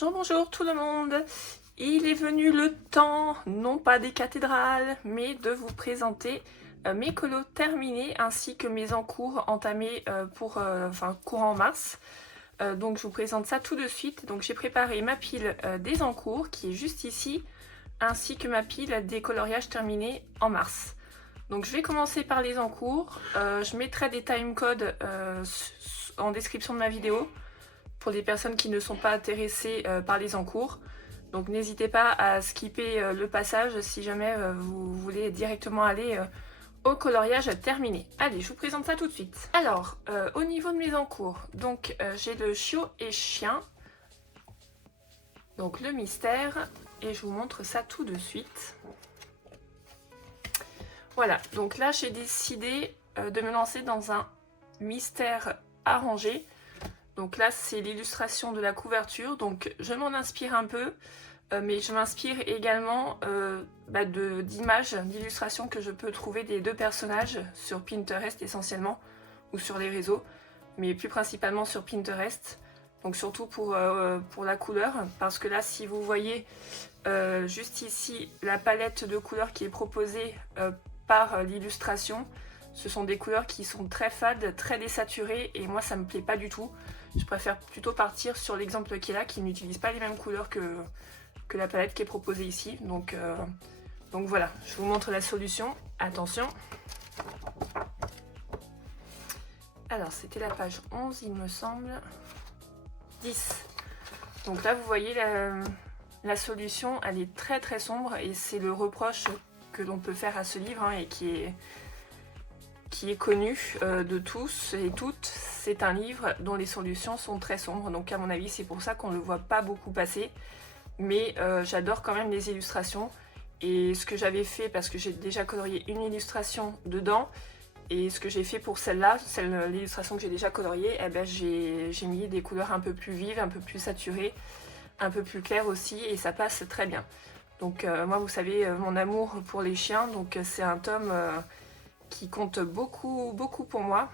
Bonjour tout le monde. Il est venu le temps, non pas des cathédrales, mais de vous présenter mes colos terminés ainsi que mes encours entamés courant mars. Donc je vous présente ça tout de suite. Donc j'ai préparé ma pile des encours qui est juste ici, ainsi que ma pile des coloriages terminés en mars. Donc je vais commencer par les encours. Je mettrai des timecodes en description de ma vidéo pour les personnes qui ne sont pas intéressées par les encours. Donc n'hésitez pas à skipper le passage si jamais vous voulez directement aller au coloriage terminé. Allez, je vous présente ça tout de suite. Alors, au niveau de mes encours, donc j'ai le chiot et chien, donc le mystère, et je vous montre ça tout de suite. Voilà, donc là j'ai décidé de me lancer dans un mystère arrangé. Donc là c'est l'illustration de la couverture, donc je m'en inspire un peu, mais je m'inspire également d'images, d'illustrations que je peux trouver des deux personnages sur Pinterest essentiellement, ou sur les réseaux, mais plus principalement sur Pinterest. Donc surtout pour la couleur, parce que là si vous voyez juste ici la palette de couleurs qui est proposée par l'illustration, ce sont des couleurs qui sont très fades, très désaturées, et moi ça me plaît pas du tout. Je préfère plutôt partir sur l'exemple qui est là, qui n'utilise pas les mêmes couleurs que la palette qui est proposée ici. Donc voilà, je vous montre la solution. Attention. Alors c'était la page 11 il me semble. 10. Donc là vous voyez la solution, elle est très très sombre, et c'est le reproche que l'on peut faire à ce livre et qui est connu de tous et toutes. C'est un livre dont les solutions sont très sombres, donc à mon avis c'est pour ça qu'on ne le voit pas beaucoup passer, mais j'adore quand même les illustrations. Et ce que j'avais fait, parce que j'ai déjà colorié une illustration dedans, et ce que j'ai fait pour celle-là, l'illustration que j'ai déjà coloriée, eh ben j'ai mis des couleurs un peu plus vives, un peu plus saturées, un peu plus claires aussi, et ça passe très bien. Donc moi vous savez mon amour pour les chiens, donc c'est un tome qui compte beaucoup pour moi.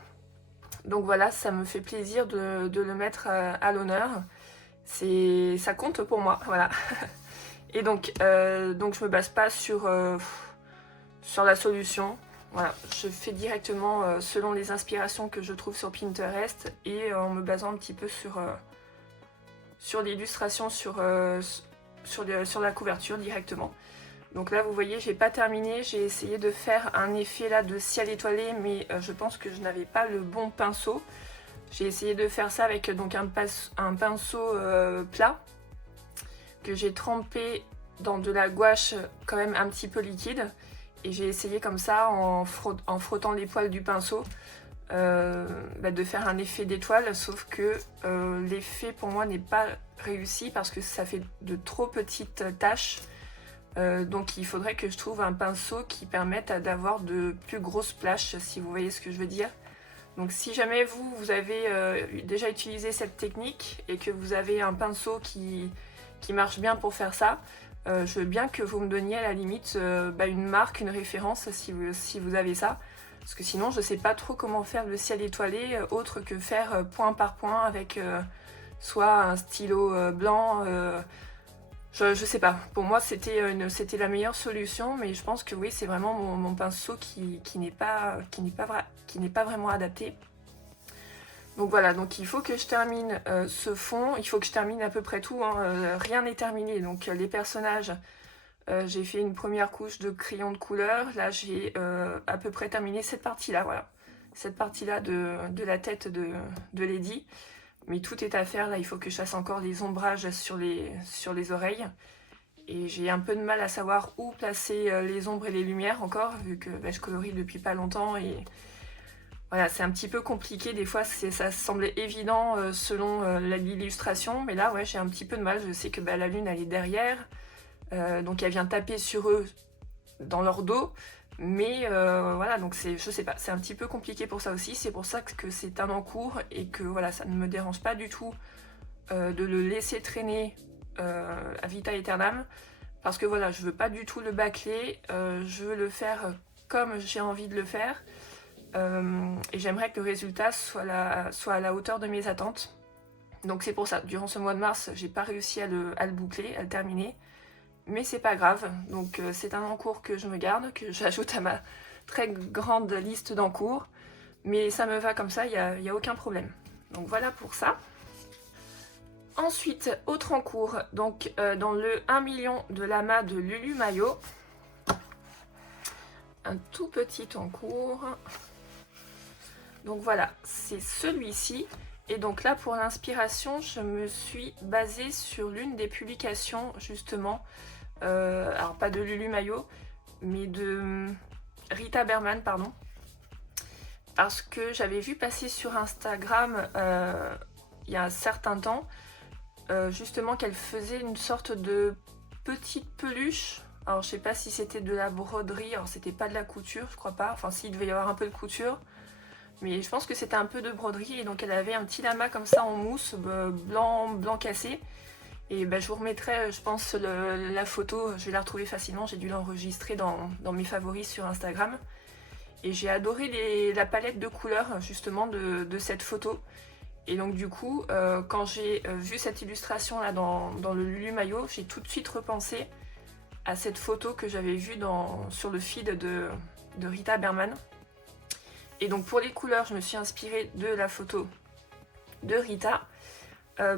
Donc voilà, ça me fait plaisir de le mettre à l'honneur. Ça compte pour moi, voilà. Et donc je me base pas sur la solution. Voilà, je fais directement selon les inspirations que je trouve sur Pinterest, et en me basant un petit peu sur l'illustration, sur la couverture directement. Donc là vous voyez j'ai pas terminé, j'ai essayé de faire un effet là de ciel étoilé, mais je pense que je n'avais pas le bon pinceau. J'ai essayé de faire ça avec donc un pinceau plat que j'ai trempé dans de la gouache quand même un petit peu liquide, et j'ai essayé comme ça en frottant les poils du pinceau de faire un effet d'étoile, sauf que l'effet pour moi n'est pas réussi parce que ça fait de trop petites taches. Donc il faudrait que je trouve un pinceau qui permette d'avoir de plus grosses plages, si vous voyez ce que je veux dire. Donc si jamais vous avez déjà utilisé cette technique et que vous avez un pinceau qui marche bien pour faire ça, je veux bien que vous me donniez à la limite une marque, une référence si vous avez ça. Parce que sinon je sais pas trop comment faire le ciel étoilé autre que faire point par point avec soit un stylo blanc. Je sais pas, pour moi c'était la meilleure solution, mais je pense que oui, c'est vraiment mon pinceau qui n'est pas vraiment adapté. Donc voilà, donc il faut que je termine ce fond, il faut que je termine à peu près tout, hein, rien n'est terminé. Donc les personnages, j'ai fait une première couche de crayon de couleur, là j'ai à peu près terminé cette partie-là, voilà. Cette partie-là de la tête de Lady. Mais tout est à faire, là il faut que je fasse encore les ombrages sur les oreilles. Et j'ai un peu de mal à savoir où placer les ombres et les lumières encore, vu que je colorie depuis pas longtemps. Et voilà, c'est un petit peu compliqué, des fois ça semblait évident selon l'illustration. Mais là ouais, j'ai un petit peu de mal, je sais que la lune elle est derrière. Donc elle vient taper sur eux dans leur dos. Mais voilà, donc je sais pas, c'est un petit peu compliqué pour ça aussi. C'est pour ça que c'est un encours et que voilà, ça ne me dérange pas du tout de le laisser traîner à vita aeternam. Parce que voilà, je veux pas du tout le bâcler, je veux le faire comme j'ai envie de le faire. Et j'aimerais que le résultat soit à la hauteur de mes attentes. Donc c'est pour ça, durant ce mois de mars, j'ai pas réussi à le boucler, à le terminer. Mais c'est pas grave, donc c'est un encours que je me garde, que j'ajoute à ma très grande liste d'encours. Mais ça me va comme ça, il n'y a aucun problème. Donc voilà pour ça. Ensuite, autre encours, donc dans le 1 million de l'amas de Lulu Maillot. Un tout petit encours. Donc voilà, c'est celui-ci. Et donc là, pour l'inspiration, je me suis basée sur l'une des publications, justement, alors pas de Lulu Maillot, mais de Rita Berman, pardon. Parce que j'avais vu passer sur Instagram, il y a un certain temps, justement qu'elle faisait une sorte de petite peluche. Alors je sais pas si c'était de la broderie, alors c'était pas de la couture, je crois pas. Enfin si, il devait y avoir un peu de couture. Mais je pense que c'était un peu de broderie, et donc elle avait un petit lama comme ça en mousse, blanc cassé. Et ben, je vous remettrai, je pense, la photo, je vais la retrouver facilement, j'ai dû l'enregistrer dans mes favoris sur Instagram. Et j'ai adoré la palette de couleurs justement de cette photo. Et donc du coup, quand j'ai vu cette illustration là dans le Lulu Maillot, j'ai tout de suite repensé à cette photo que j'avais vue sur le feed de Rita Berman. Et donc pour les couleurs, je me suis inspirée de la photo de Rita.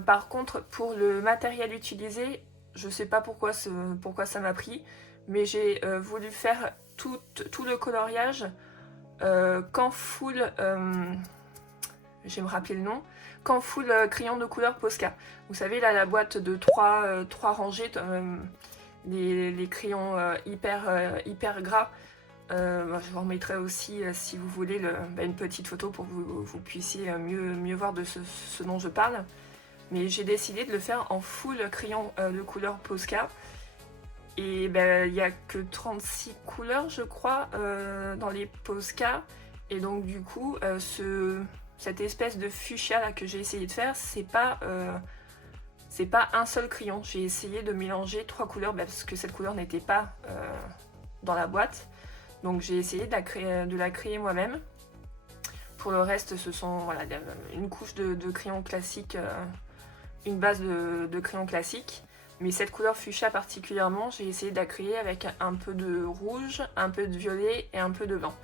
Par contre, pour le matériel utilisé, je sais pas pourquoi ça m'a pris, mais j'ai voulu faire tout le coloriage qu'en full, je vais me rappeler le nom, qu'en full crayon de couleur Posca. Vous savez là, la boîte de 3 rangées, les crayons hyper gras. Je vous remettrai aussi, si vous voulez, une petite photo pour que vous puissiez mieux voir de ce dont je parle. Mais j'ai décidé de le faire en full crayon de couleur Posca. Et il n'y a que 36 couleurs, je crois, dans les Posca. Et donc du coup, cette espèce de fuchsia là que j'ai essayé de faire, c'est pas un seul crayon. J'ai essayé de mélanger 3 couleurs parce que cette couleur n'était pas dans la boîte. Donc j'ai essayé de la créer moi-même. Pour le reste, ce sont une couche de crayon classique, une base de crayon classique. Mais cette couleur fuchsia particulièrement, j'ai essayé de la créer avec un peu de rouge, un peu de violet et un peu de blanc.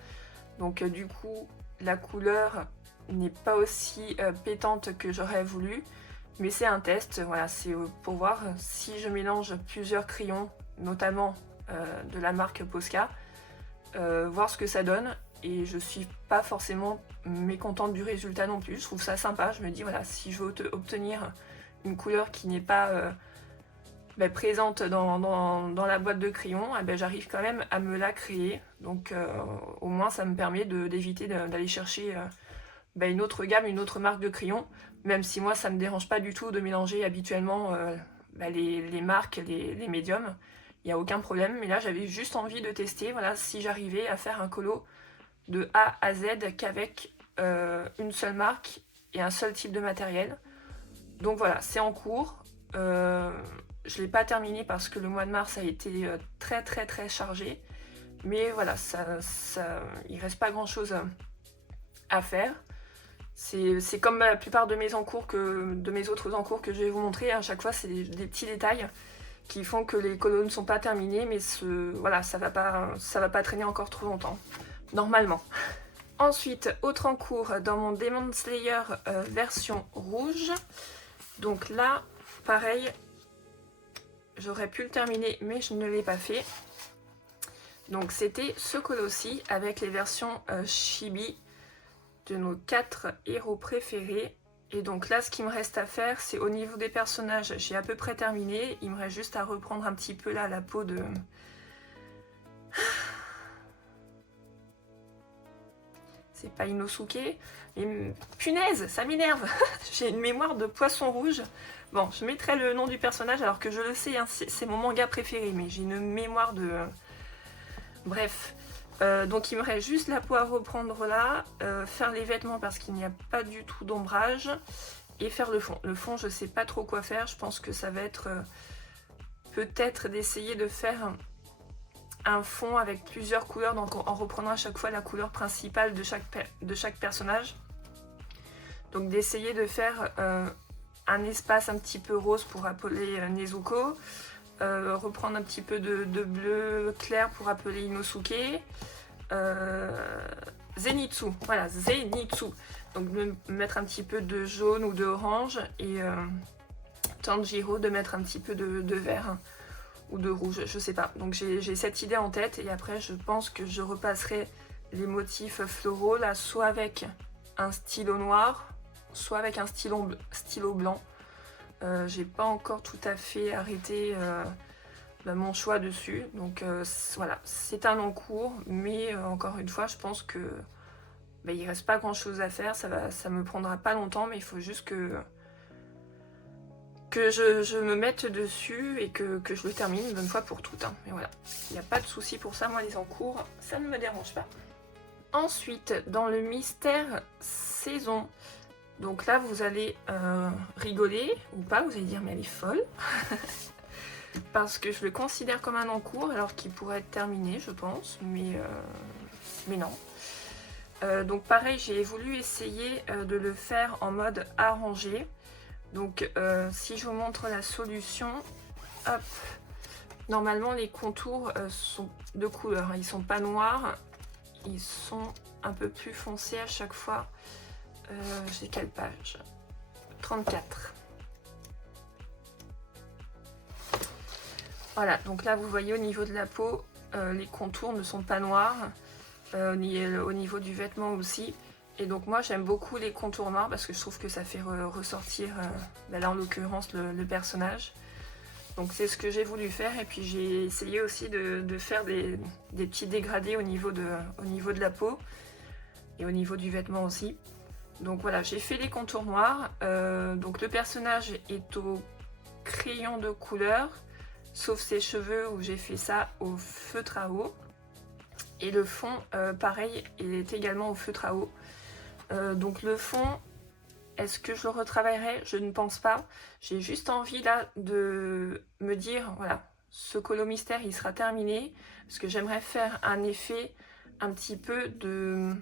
Donc du coup, la couleur n'est pas aussi pétante que j'aurais voulu. Mais c'est un test, voilà, c'est pour voir si je mélange plusieurs crayons, notamment de la marque Posca, voir ce que ça donne. Et je suis pas forcément mécontente du résultat non plus, je trouve ça sympa. Je me dis voilà, si je veux obtenir une couleur qui n'est pas présente dans la boîte de crayons, j'arrive quand même à me la créer. Donc au moins ça me permet d'éviter d'aller chercher une autre gamme, une autre marque de crayons, même si moi ça me dérange pas du tout de mélanger habituellement les marques, les médiums. Il n'y a aucun problème, mais là j'avais juste envie de tester si j'arrivais à faire un colo de A à Z qu'avec une seule marque et un seul type de matériel. Donc voilà, c'est en cours. Je ne l'ai pas terminé parce que le mois de mars a été très chargé. Mais voilà, il ne reste pas grand chose à faire. C'est comme la plupart de mes autres encours que je vais vous montrer. À chaque fois, c'est des petits détails qui font que les colos ne sont pas terminés, mais ça va pas traîner encore trop longtemps, normalement. Ensuite, autre encours dans mon Demon Slayer version rouge. Donc là, pareil, j'aurais pu le terminer, mais je ne l'ai pas fait. Donc c'était ce colo-ci avec les versions chibi de nos 4 héros préférés. Et donc là, ce qu'il me reste à faire, c'est au niveau des personnages, j'ai à peu près terminé. Il me reste juste à reprendre un petit peu là la peau de... C'est pas Inosuke. Mais punaise, ça m'énerve. J'ai une mémoire de poisson rouge. Bon, je mettrai le nom du personnage alors que je le sais, hein, c'est mon manga préféré. Mais j'ai une mémoire de... Bref. Donc il me reste juste la peau à reprendre là, faire les vêtements parce qu'il n'y a pas du tout d'ombrage, et faire le fond. Le fond, je sais pas trop quoi faire, je pense que ça va être peut-être d'essayer de faire un fond avec plusieurs couleurs, donc en reprenant à chaque fois la couleur principale de chaque personnage. Donc d'essayer de faire un espace un petit peu rose pour appeler Nezuko, reprendre un petit peu de bleu clair pour appeler Inosuke, Zenitsu, voilà, Zenitsu, donc de mettre un petit peu de jaune ou de orange, et Tanjiro de mettre un petit peu de vert ou de rouge, je sais pas. Donc j'ai cette idée en tête, et après je pense que je repasserai les motifs floraux là, soit avec un stylo noir, soit avec un stylo blanc. J'ai pas encore tout à fait arrêté mon choix dessus, donc voilà, c'est un en cours, mais encore une fois je pense que il reste pas grand chose à faire, ça me prendra pas longtemps, mais il faut juste que je me mette dessus et que je le termine une bonne fois pour toutes, hein. Mais voilà, il n'y a pas de souci pour ça, moi les encours, ça ne me dérange pas. Ensuite, dans le mystère saison, donc là vous allez rigoler ou pas, vous allez dire mais elle est folle parce que je le considère comme un encours alors qu'il pourrait être terminé je pense, mais non. Donc pareil, j'ai voulu essayer de le faire en mode arrangé. Donc si je vous montre la solution, hop, normalement les contours sont de couleur, hein, ils sont pas noirs, ils sont un peu plus foncés à chaque fois. J'ai quelle page? 34. Voilà, donc là vous voyez au niveau de la peau, les contours ne sont pas noirs, au niveau du vêtement aussi. Et donc moi j'aime beaucoup les contours noirs parce que je trouve que ça fait ressortir, là en l'occurrence, le personnage. Donc c'est ce que j'ai voulu faire, et puis j'ai essayé aussi de faire des petits dégradés au niveau de la peau et au niveau du vêtement aussi. Donc voilà, j'ai fait les contours noirs. Donc le personnage est au crayon de couleur, sauf ses cheveux où j'ai fait ça au feutre à eau. Et le fond, pareil, il est également au feutre à eau. Donc le fond, est-ce que je le retravaillerai? Je ne pense pas. J'ai juste envie là de me dire, voilà, ce colo mystère il sera terminé, parce que j'aimerais faire un effet un petit peu de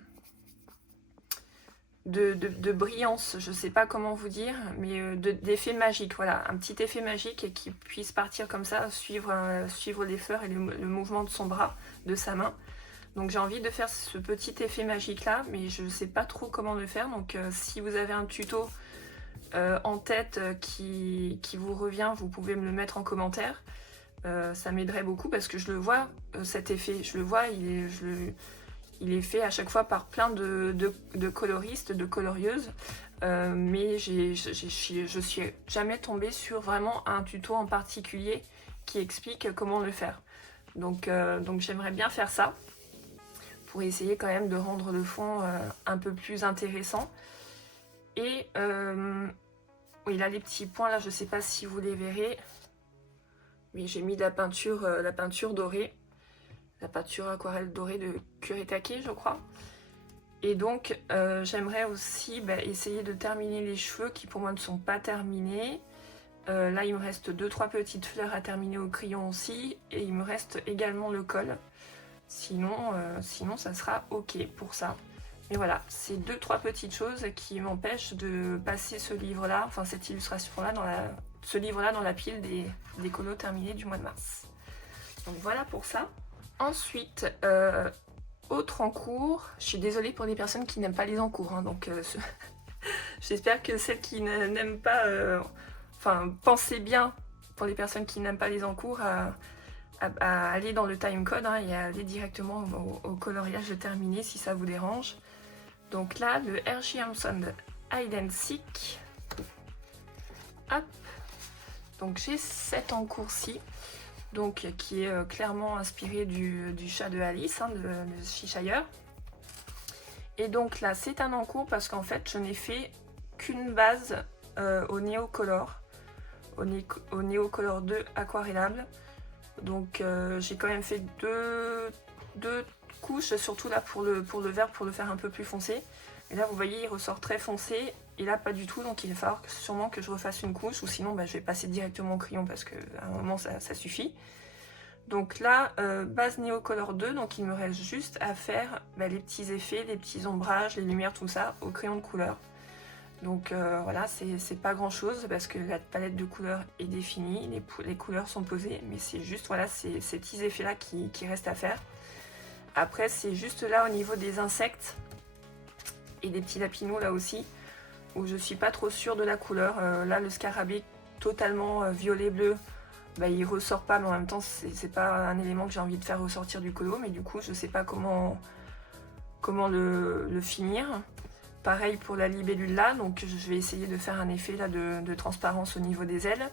brillance, je sais pas comment vous dire, mais d'effet magique, voilà, un petit effet magique qui puisse partir comme ça, suivre les fleurs et le mouvement de son bras, de sa main. Donc j'ai envie de faire ce petit effet magique là, mais je ne sais pas trop comment le faire. Donc si vous avez un tuto en tête qui vous revient, vous pouvez me le mettre en commentaire. Ça m'aiderait beaucoup parce que je le vois, cet effet, je le vois, il est fait à chaque fois par plein de coloristes, de colorieuses. Mais je suis jamais tombée sur vraiment un tuto en particulier qui explique comment le faire. Donc j'aimerais bien faire ça, pour essayer quand même de rendre le fond un peu plus intéressant. Et oui, là les petits points là, je sais pas si vous les verrez, mais j'ai mis la peinture dorée, la peinture aquarelle dorée de Kuretake je crois. Et donc j'aimerais aussi essayer de terminer les cheveux qui pour moi ne sont pas terminés. Là il me reste 2-3 petites fleurs à terminer au crayon aussi, et il me reste également le col. Sinon ça sera ok pour ça. Mais voilà, c'est 2-3 petites choses qui m'empêchent de passer ce livre-là, enfin cette illustration-là, ce livre-là dans la pile des colos terminés du mois de mars. Donc voilà pour ça. Ensuite, autre encours, je suis désolée pour les personnes qui n'aiment pas les encours, hein, donc j'espère que celles qui n'aiment pas, pensez bien pour les personnes qui n'aiment pas les encours à aller dans le timecode, hein, et à aller directement au coloriage terminé si ça vous dérange. Donc là, le R.J. Hampson Hide and Seek. Hop. Donc j'ai cet encours-ci, donc qui est clairement inspiré du chat de Alice, hein, de Cheshire. Et donc là, c'est un encours parce qu'en fait, je n'ai fait qu'une base au Neocolor, au Neocolor 2 aquarellable. Donc j'ai quand même fait deux couches, surtout là pour le vert, pour le faire un peu plus foncé. Et là vous voyez il ressort très foncé, et là pas du tout, donc il va falloir sûrement que je refasse une couche, ou sinon je vais passer directement au crayon parce qu'à un moment ça suffit. Donc là, base Neocolor 2, donc il me reste juste à faire les petits effets, les petits ombrages, les lumières, tout ça au crayon de couleur. Donc voilà, c'est pas grand chose parce que la palette de couleurs est définie, les couleurs sont posées, mais c'est juste voilà, ces petits effets là qui restent à faire. Après c'est juste là au niveau des insectes et des petits lapinous là aussi, où je suis pas trop sûre de la couleur. Là le scarabée totalement violet-bleu, bah, il ressort pas, mais en même temps c'est pas un élément que j'ai envie de faire ressortir du colo, mais du coup je sais pas comment le finir. Pareil pour la libellule là, donc je vais essayer de faire un effet là de transparence au niveau des ailes.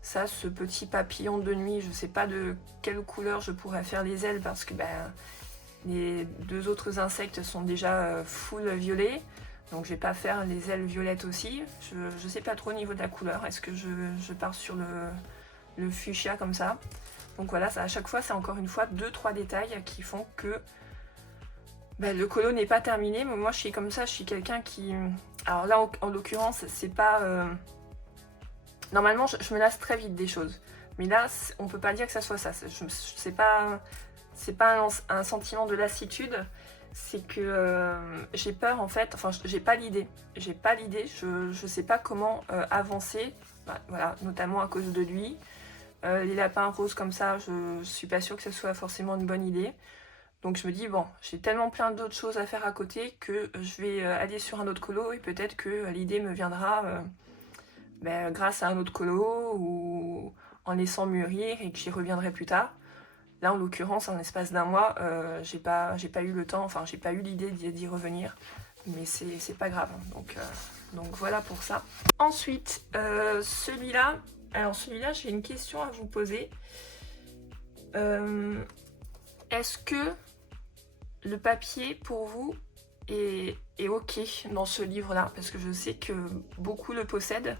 Ça, ce petit papillon de nuit, je sais pas de quelle couleur je pourrais faire les ailes parce que les deux autres insectes sont déjà full violet. Donc je vais pas faire les ailes violettes aussi. Je sais pas trop au niveau de la couleur. Est-ce que je pars sur le fuchsia comme ça? Donc voilà, ça, à chaque fois c'est encore une fois 2-3 détails qui font que le colo n'est pas terminé, mais moi je suis comme ça, je suis quelqu'un qui... Alors là en l'occurrence c'est pas... Normalement je me lasse très vite des choses, mais là on peut pas dire que ça soit ça, c'est pas un sentiment de lassitude, c'est que j'ai peur en fait, enfin j'ai pas l'idée, je sais pas comment avancer, voilà, notamment à cause de lui. Les lapins roses comme ça, je suis pas sûre que ce soit forcément une bonne idée. Donc je me dis, bon, j'ai tellement plein d'autres choses à faire à côté que je vais aller sur un autre colo et peut-être que l'idée me viendra grâce à un autre colo ou en laissant mûrir et que j'y reviendrai plus tard. Là, en l'occurrence, en l'espace d'un mois, j'ai pas eu le temps, enfin, j'ai pas eu l'idée d'y revenir, mais c'est pas grave. Donc voilà pour ça. Ensuite, celui-là, j'ai une question à vous poser. Est-ce que le papier pour vous est ok dans ce livre-là? Parce que je sais que beaucoup le possèdent.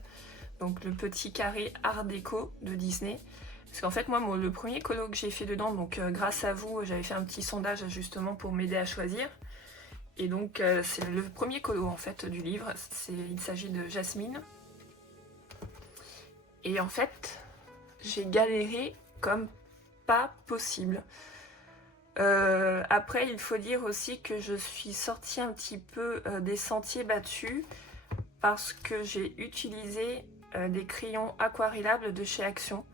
Donc le petit carré Art déco de Disney. Parce qu'en fait moi le premier colo que j'ai fait dedans, donc grâce à vous j'avais fait un petit sondage justement pour m'aider à choisir. Et donc c'est le premier colo en fait du livre. Il s'agit de Jasmine. Et en fait j'ai galéré comme pas possible. Après il faut dire aussi que je suis sortie un petit peu des sentiers battus parce que j'ai utilisé des crayons aquarellables de chez Action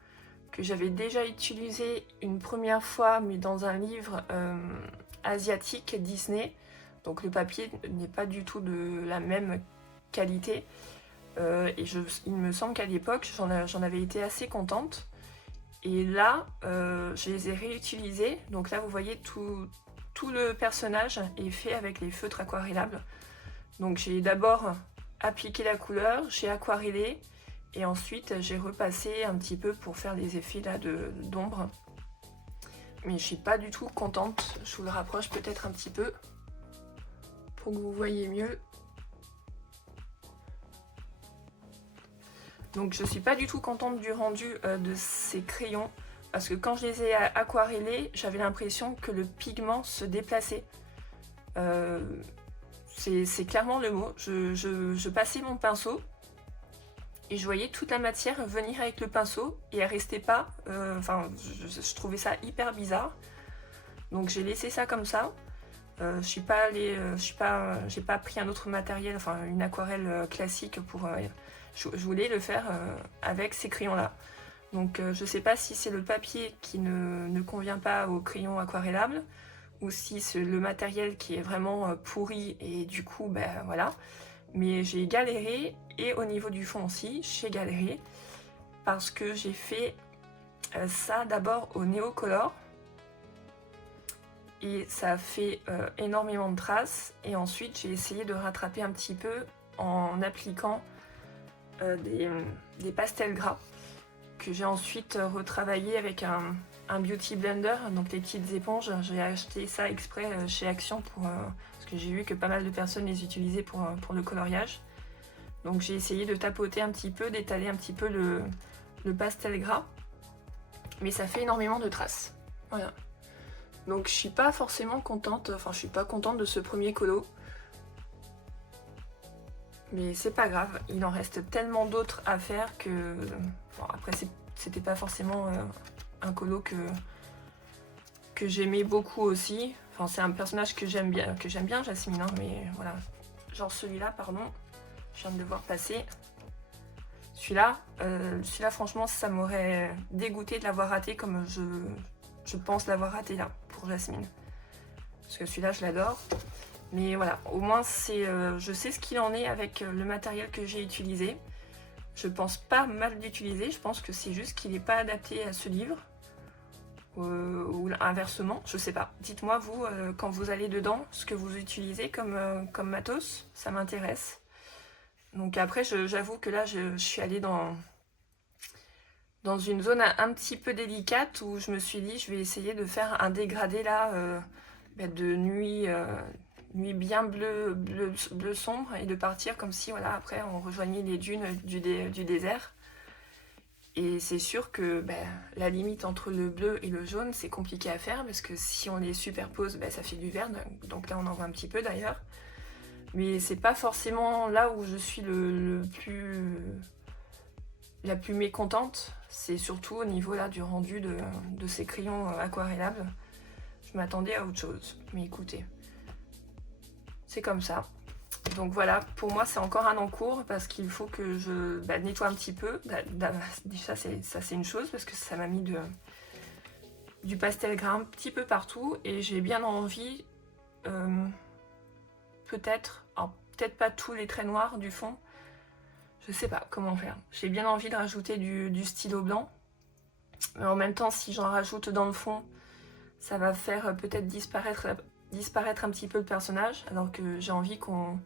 que j'avais déjà utilisé une première fois mais dans un livre asiatique Disney, donc le papier n'est pas du tout de la même qualité et il me semble qu'à l'époque j'en avais été assez contente. Et là, je les ai réutilisés. Donc là, vous voyez, tout le personnage est fait avec les feutres aquarellables. Donc j'ai d'abord appliqué la couleur, j'ai aquarellé. Et ensuite, j'ai repassé un petit peu pour faire les effets là d'ombre. Mais je suis pas du tout contente. Je vous le rapproche peut-être un petit peu pour que vous voyez mieux. Donc je suis pas du tout contente du rendu de ces crayons parce que quand je les ai aquarellés, j'avais l'impression que le pigment se déplaçait. C'est clairement le mot. Je passais mon pinceau et je voyais toute la matière venir avec le pinceau et elle restait pas. Je trouvais ça hyper bizarre. Donc j'ai laissé ça comme ça. J'ai pas pris un autre matériel, enfin une aquarelle classique pour. Je voulais le faire avec ces crayons-là. Donc je sais pas si c'est le papier qui ne convient pas aux crayons aquarellables ou si c'est le matériel qui est vraiment pourri et du coup, voilà. Mais j'ai galéré et au niveau du fond aussi, j'ai galéré parce que j'ai fait ça d'abord au Neocolor et ça a fait énormément de traces et ensuite j'ai essayé de rattraper un petit peu en appliquant des pastels gras que j'ai ensuite retravaillé avec un beauty blender, donc les petites éponges. J'ai acheté ça exprès chez Action parce que j'ai vu que pas mal de personnes les utilisaient pour le coloriage. Donc j'ai essayé de tapoter un petit peu, d'étaler un petit peu le pastel gras, mais ça fait énormément de traces. Voilà. Donc je suis pas forcément contente, enfin je suis pas contente de ce premier colo. Mais c'est pas grave, il en reste tellement d'autres à faire que... Bon, après, c'était pas forcément un colo que j'aimais beaucoup aussi. Enfin, c'est un personnage que j'aime bien, Jasmine, hein, mais voilà. Genre celui-là, pardon. Je viens de le voir passer. Celui-là, franchement, ça m'aurait dégoûté de l'avoir raté comme je pense l'avoir raté là, pour Jasmine. Parce que celui-là, je l'adore. Mais voilà, au moins, je sais ce qu'il en est avec le matériel que j'ai utilisé. Je pense pas mal l'utiliser, je pense que c'est juste qu'il n'est pas adapté à ce livre. Ou inversement, je sais pas. Dites-moi, vous, quand vous allez dedans, ce que vous utilisez comme matos, ça m'intéresse. Donc après, j'avoue que là, je suis allée dans une zone un petit peu délicate où je me suis dit, je vais essayer de faire un dégradé là, de nuit bien bleu sombre, et de partir comme si, voilà, après, on rejoignait les dunes du désert. Et c'est sûr que la limite entre le bleu et le jaune, c'est compliqué à faire parce que si on les superpose, ça fait du vert. Donc là, on en voit un petit peu d'ailleurs. Mais c'est pas forcément là où je suis la plus mécontente. C'est surtout au niveau là du rendu de ces crayons aquarellables. Je m'attendais à autre chose. Mais écoutez, c'est comme ça. Donc voilà, pour moi c'est encore un en cours parce qu'il faut que je nettoie un petit peu. Déjà ça c'est une chose parce que ça m'a mis du pastel gras un petit peu partout et j'ai bien envie, peut-être pas tous les traits noirs du fond, je sais pas comment faire. J'ai bien envie de rajouter du stylo blanc, mais en même temps si j'en rajoute dans le fond, ça va faire peut-être disparaître un petit peu le personnage, alors que j'ai envie qu'on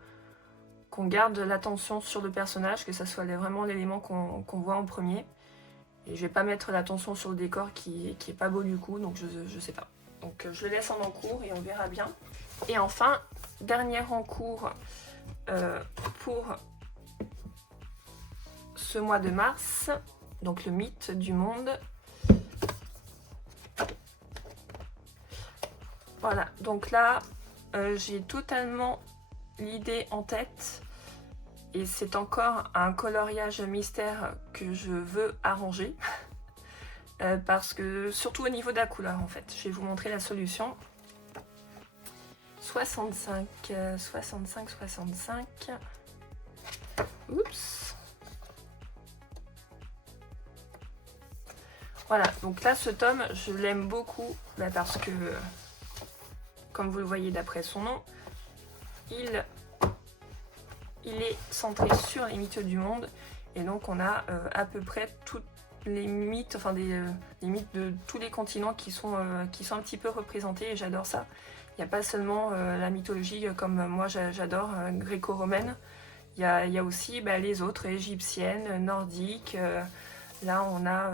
garde l'attention sur le personnage, que ça soit vraiment l'élément qu'on voit en premier. Et je vais pas mettre l'attention sur le décor qui est pas beau du coup, donc je sais pas. Donc je le laisse en encours et on verra bien. Et enfin, dernier encours pour ce mois de mars, donc le mythe du monde. Voilà, donc là, j'ai totalement l'idée en tête. Et c'est encore un coloriage mystère que je veux arranger. Parce que, surtout au niveau de la couleur en fait. Je vais vous montrer la solution. 65. Oups. Voilà, donc là ce tome, je l'aime beaucoup. Parce que, comme vous le voyez d'après son nom, il est centré sur les mythes du monde et donc on a à peu près toutes les mythes, enfin les mythes de tous les continents qui sont un petit peu représentés et j'adore ça. Il n'y a pas seulement la mythologie comme moi j'adore, gréco-romaine, il y a aussi les autres, égyptiennes, nordiques, là on a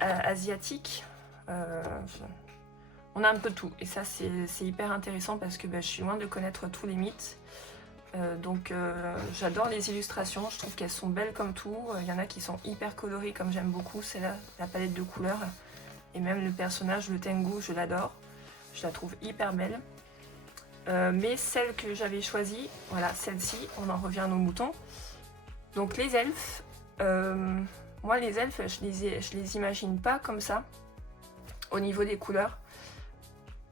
asiatiques, on a un peu tout et ça c'est hyper intéressant parce que je suis loin de connaître tous les mythes. Donc j'adore les illustrations, je trouve qu'elles sont belles comme tout. Il y en a qui sont hyper colorées comme j'aime beaucoup, c'est là la palette de couleurs. Et même le personnage, le Tengu, je l'adore. Je la trouve hyper belle. Mais celle que j'avais choisie, voilà, celle-ci, on en revient à nos moutons. Donc les elfes, moi les elfes, je les imagine pas comme ça, au niveau des couleurs.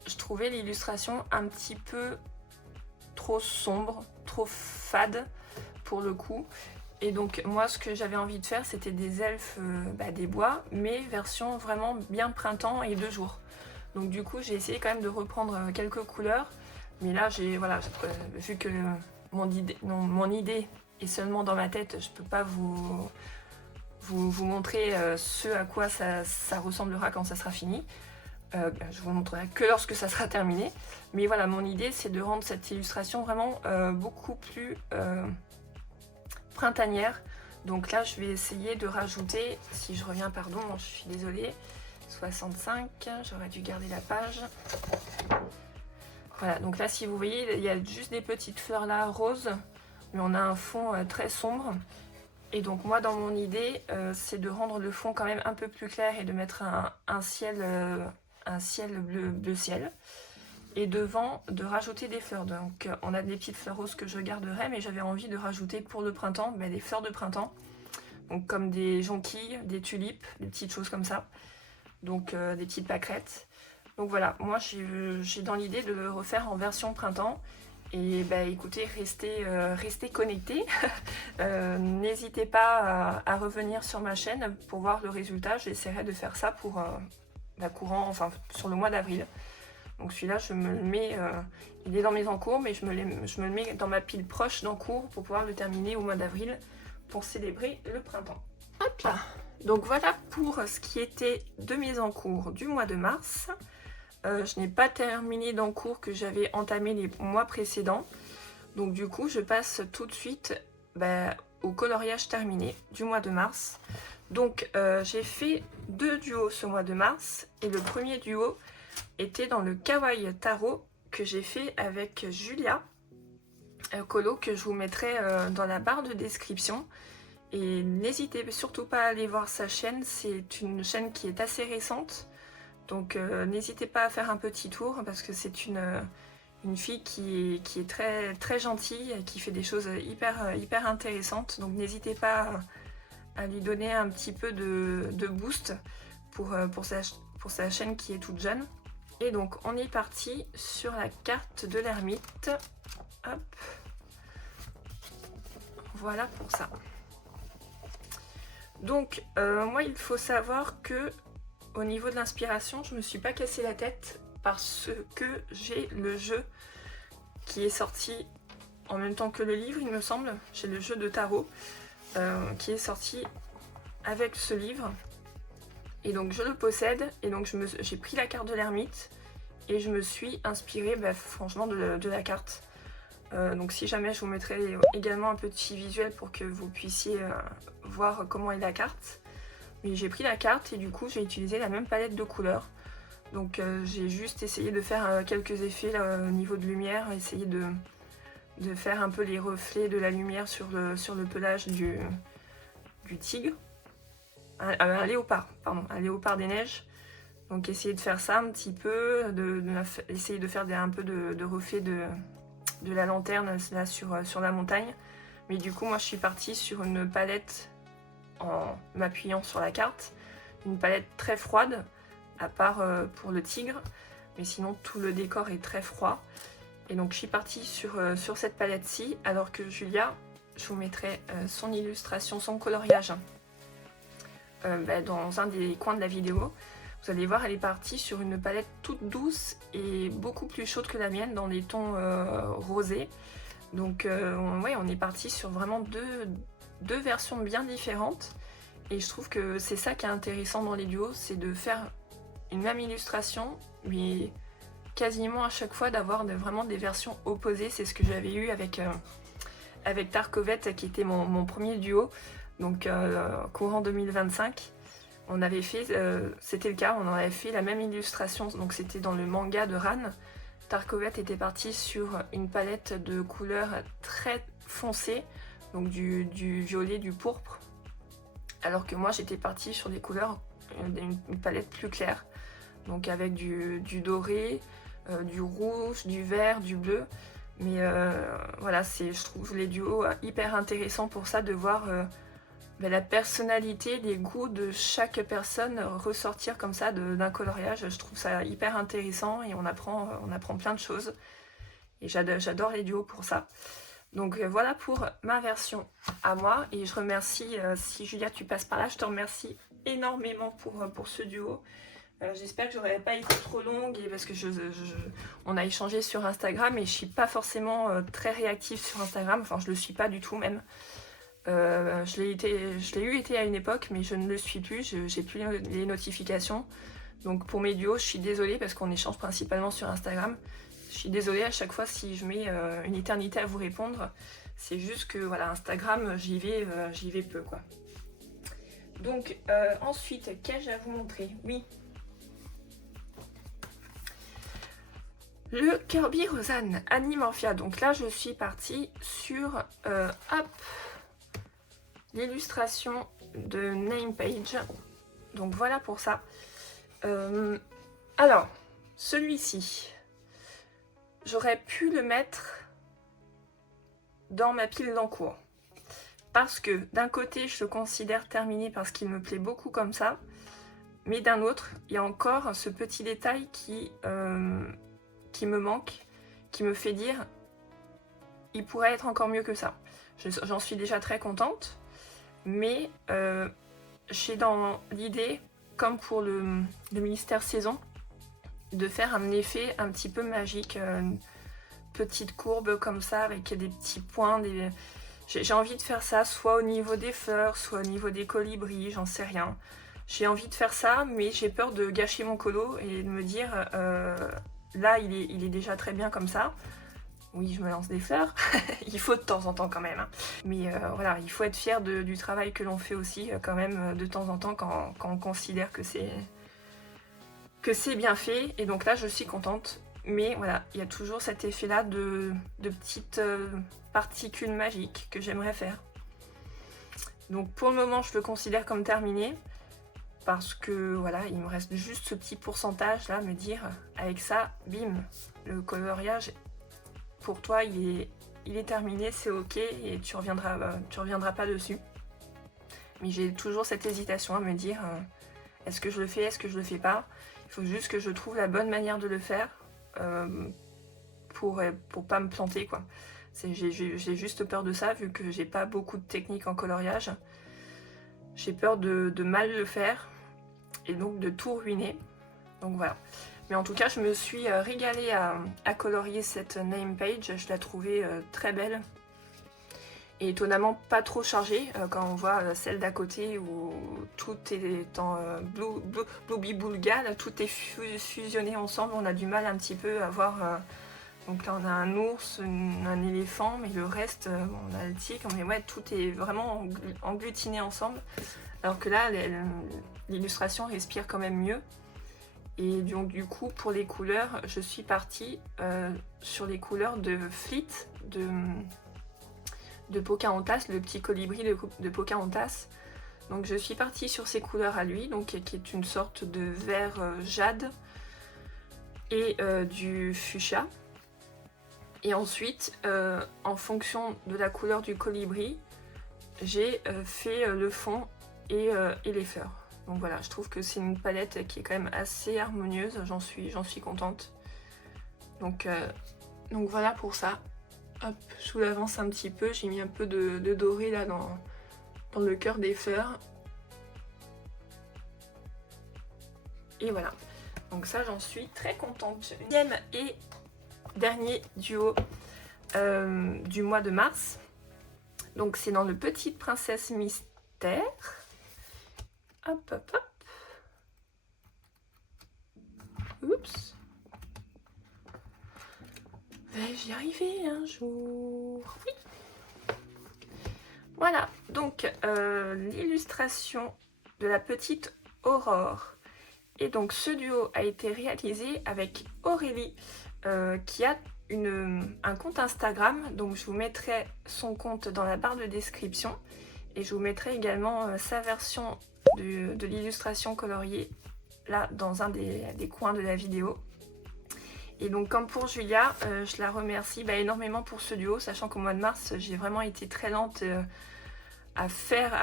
Je trouvais l'illustration un petit peu trop sombre, trop fade pour le coup. Et donc moi ce que j'avais envie de faire c'était des elfes des bois, mais version vraiment bien printemps et de jour. Donc du coup j'ai essayé quand même de reprendre quelques couleurs. Mais là vu que mon idée est seulement dans ma tête, je peux pas vous montrer ce à quoi ça ressemblera quand ça sera fini. Je vous montrerai que lorsque ça sera terminé. Mais voilà, mon idée c'est de rendre cette illustration vraiment beaucoup plus printanière. Donc là je vais essayer de rajouter, si je reviens, pardon, je suis désolée, 65, j'aurais dû garder la page. Voilà, donc là si vous voyez, il y a juste des petites fleurs là roses, mais on a un fond très sombre. Et donc moi dans mon idée, c'est de rendre le fond quand même un peu plus clair et de mettre un ciel bleu ciel, et devant de rajouter des fleurs. Donc on a des petites fleurs roses que je garderai, mais j'avais envie de rajouter pour le printemps des fleurs de printemps, donc comme des jonquilles, des tulipes, des petites choses comme ça, donc des petites pâquerettes. Donc voilà, moi j'ai dans l'idée de le refaire en version printemps Et bah écoutez, restez connectés. N'hésitez pas à revenir sur ma chaîne pour voir le résultat. J'essaierai de faire ça pour sur le mois d'avril. Donc celui-là, je me le mets, il est dans mes encours, mais je me le mets dans ma pile proche d'encours pour pouvoir le terminer au mois d'avril pour célébrer le printemps. Hop là. Donc voilà pour ce qui était de mes encours du mois de mars. Je n'ai pas terminé d'encours que j'avais entamé les mois précédents. Donc du coup, je passe tout de suite au coloriage terminé du mois de mars. Donc j'ai fait 2 duos ce mois de mars. Et le premier duo était dans le Kawaii Tarot que j'ai fait avec Julia Colo, que je vous mettrai dans la barre de description. Et n'hésitez surtout pas à aller voir sa chaîne, c'est une chaîne qui est assez récente. Donc n'hésitez pas à faire un petit tour parce que c'est une fille qui est très, très gentille et qui fait des choses hyper intéressantes. Donc n'hésitez pas à lui donner un petit peu de boost pour sa chaîne qui est toute jeune. Et donc on est parti sur la carte de l'ermite. Hop. Voilà pour ça. Donc moi il faut savoir que au niveau de l'inspiration, je me suis pas cassé la tête parce que j'ai le jeu qui est sorti en même temps que le livre, il me semble. J'ai le jeu de tarot qui est sorti avec ce livre. Et donc je le possède et donc j'ai pris la carte de l'ermite et je me suis inspirée franchement de la carte. Donc si jamais je vous mettrai également un petit visuel pour que vous puissiez voir comment est la carte. Mais j'ai pris la carte et du coup j'ai utilisé la même palette de couleurs. Donc j'ai juste essayé de faire quelques effets là, au niveau de lumière, essayer de faire un peu les reflets de la lumière sur le pelage du tigre. Un léopard, pardon, un léopard des neiges. Donc essayer de faire ça un petit peu, essayer de faire un peu de reflets de la lanterne là sur la montagne. Mais du coup moi je suis partie sur une palette en m'appuyant sur la carte, une palette très froide à part pour le tigre, mais sinon tout le décor est très froid. Et donc je suis partie sur cette palette-ci, alors que Julia, je vous mettrai son illustration, son coloriage dans un des coins de la vidéo. Vous allez voir, elle est partie sur une palette toute douce et beaucoup plus chaude que la mienne, dans les tons rosés. Donc ouais, on est parti sur vraiment deux versions bien différentes. Et je trouve que c'est ça qui est intéressant dans les duos, c'est de faire une même illustration, mais quasiment à chaque fois d'avoir vraiment des versions opposées. C'est ce que j'avais eu avec Tarkovet, qui était mon premier duo, donc courant 2025. On avait fait, c'était le cas, on en avait fait la même illustration, donc c'était dans le manga de Ran. Tarkovet était parti sur une palette de couleurs très foncées, donc du violet, du pourpre, alors que moi j'étais partie sur des couleurs, une palette plus claire, donc avec du doré, du rouge, du vert, du bleu. Mais voilà, je trouve les duos hyper intéressants pour ça, de voir la personnalité, les goûts de chaque personne ressortir comme ça d'un coloriage. Je trouve ça hyper intéressant et on apprend plein de choses. Et j'adore les duos pour ça. Donc voilà pour ma version à moi. Et je remercie, si Julia tu passes par là, je te remercie énormément pour ce duo. J'espère que j'aurais pas été trop longue, parce que on a échangé sur Instagram et je suis pas forcément très réactive sur Instagram. Enfin, je le suis pas du tout même. Je l'ai été à une époque, mais je ne le suis plus, j'ai plus les notifications. Donc pour mes duos, je suis désolée parce qu'on échange principalement sur Instagram. Je suis désolée à chaque fois si je mets une éternité à vous répondre. C'est juste que voilà, Instagram, j'y vais peu quoi. Donc ensuite, qu'ai-je à vous montrer? Oui. Le Kirby Rosanne Animorphia. Donc là, je suis partie sur l'illustration de Name Page. Donc voilà pour ça. Alors, celui-ci, j'aurais pu le mettre dans ma pile d'encours. Parce que d'un côté, je le considère terminé parce qu'il me plaît beaucoup comme ça. Mais d'un autre, il y a encore ce petit détail qui me manque, qui me fait dire il pourrait être encore mieux que ça. J'en suis déjà très contente, mais j'ai dans l'idée, comme pour le ministère saison, de faire un effet un petit peu magique, une petite courbe comme ça avec des petits points. J'ai envie de faire ça soit au niveau des fleurs, soit au niveau des colibris, j'en sais rien. J'ai envie de faire ça, mais j'ai peur de gâcher mon colo et de me dire là il est déjà très bien comme ça. Oui, je me lance des fleurs, il faut de temps en temps quand même. Hein. Mais voilà, il faut être fier du travail que l'on fait aussi quand même de temps en temps quand on considère que c'est bien fait. Et donc là, je suis contente. Mais voilà, il y a toujours cet effet-là de petites particules magiques que j'aimerais faire. Donc pour le moment, je le considère comme terminé. Parce que voilà, il me reste juste ce petit pourcentage là, me dire avec ça, bim, le coloriage pour toi il est terminé, c'est ok et tu reviendras pas dessus. Mais j'ai toujours cette hésitation à me dire est-ce que je le fais, est-ce que je le fais pas. Il faut juste que je trouve la bonne manière de le faire pour pas me planter quoi. J'ai juste peur de ça vu que j'ai pas beaucoup de technique en coloriage. J'ai peur de mal le faire et donc de tout ruiner. Donc voilà. Mais en tout cas, je me suis régalée à colorier cette name page. Je la trouvais très belle. Et étonnamment pas trop chargée quand on voit celle d'à côté où tout est en Blooby-Boulga. Tout est fusionné ensemble. On a du mal un petit peu à voir... donc là, on a un ours, un éléphant, mais le reste, on a le tigre. Mais ouais, tout est vraiment engloutiné ensemble. Alors que là, l'illustration respire quand même mieux. Et donc du coup pour les couleurs, je suis partie sur les couleurs de Fleet de Pocahontas, le petit colibri de Pocahontas. Donc je suis partie sur ces couleurs à lui, donc qui est une sorte de vert jade et du fuchsia. Et ensuite, en fonction de la couleur du colibri, j'ai fait le fond et les fleurs. Donc voilà, je trouve que c'est une palette qui est quand même assez harmonieuse, j'en suis contente. Donc voilà pour ça. Hop, je vous l'avance un petit peu, j'ai mis un peu de doré là dans le cœur des fleurs. Et voilà, donc ça j'en suis très contente. Deuxième et dernier duo du mois de mars. Donc c'est dans le Petite Princesse Mystère. Hop, hop, hop. Oups. Vais-je y arriver un jour? Oui. Voilà, donc l'illustration de la petite Aurore. Et donc ce duo a été réalisé avec Aurélie, qui a un compte Instagram. Donc je vous mettrai son compte dans la barre de description. Et je vous mettrai également sa version de l'illustration coloriée là dans un des coins de la vidéo. Et donc comme pour Julia, je la remercie énormément pour ce duo, sachant qu'au mois de mars j'ai vraiment été très lente à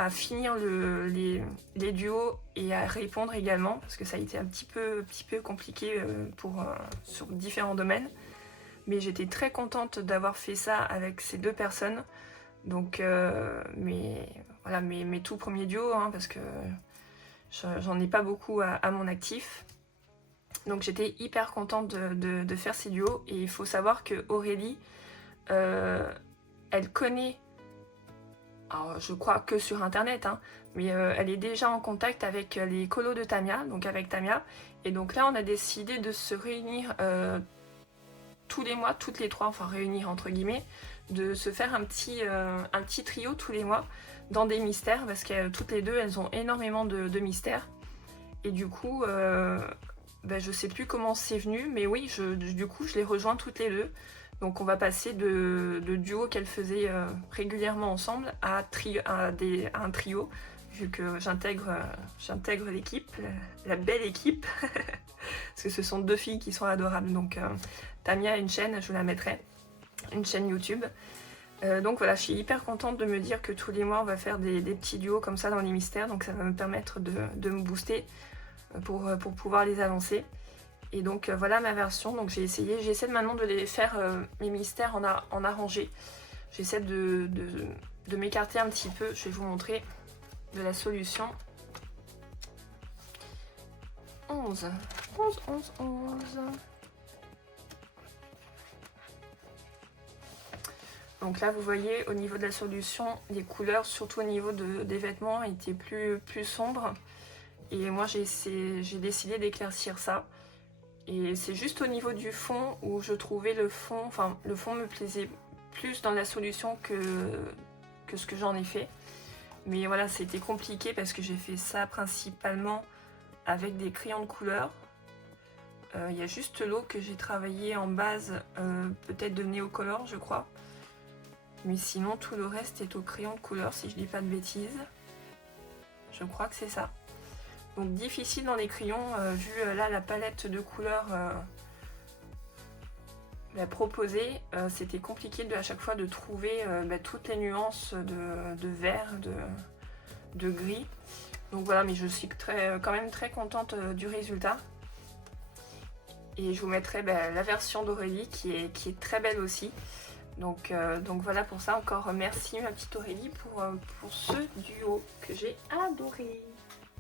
finir les duos et à répondre également, parce que ça a été un petit peu compliqué sur différents domaines. Mais j'étais très contente d'avoir fait ça avec ces deux personnes. Donc voilà, mes tout premiers duos, hein, parce que j'en ai pas beaucoup à mon actif. Donc j'étais hyper contente de faire ces duos. Et il faut savoir que Aurélie, elle connaît, alors je crois que sur internet, hein, mais elle est déjà en contact avec les colos de Tamia, donc avec Tamia. Et donc là on a décidé de se réunir tous les mois, toutes les trois, enfin réunir entre guillemets, de se faire un petit trio tous les mois dans des mystères, parce que toutes les deux elles ont énormément de mystères. Et du coup je sais plus comment c'est venu, mais oui, du coup je les rejoins toutes les deux. Donc on va passer de duo qu'elles faisaient régulièrement ensemble à un trio, vu que j'intègre l'équipe, la belle équipe, parce que ce sont deux filles qui sont adorables. Donc Tamia a une chaîne, je vous la mettrai, une chaîne YouTube. Donc voilà, je suis hyper contente de me dire que tous les mois on va faire des petits duos comme ça dans les mystères, donc ça va me permettre de me booster pour pouvoir les avancer. Et donc voilà ma version, donc j'essaie maintenant de les faire mes mystères en arrangé. J'essaie de m'écarter un petit peu, je vais vous montrer de la solution. 11. Donc là vous voyez au niveau de la solution, les couleurs, surtout au niveau des vêtements, étaient plus sombres. Et moi j'ai décidé d'éclaircir ça. Et c'est juste au niveau du fond où je trouvais le fond me plaisait plus dans la solution que ce que j'en ai fait. Mais voilà, c'était compliqué parce que j'ai fait ça principalement avec des crayons de couleur. Il y a juste l'eau que j'ai travaillé en base, peut-être de Neocolor je crois. Mais sinon tout le reste est au crayon de couleur si je dis pas de bêtises. Je crois que c'est ça. Donc difficile dans les crayons, vu là la palette de couleurs proposée, c'était compliqué à chaque fois de trouver toutes les nuances de vert, de gris. Donc voilà, mais je suis quand même très contente du résultat. Et je vous mettrai la version d'Aurélie qui est très belle aussi. Donc voilà pour ça, encore merci ma petite Aurélie pour ce duo que j'ai adoré.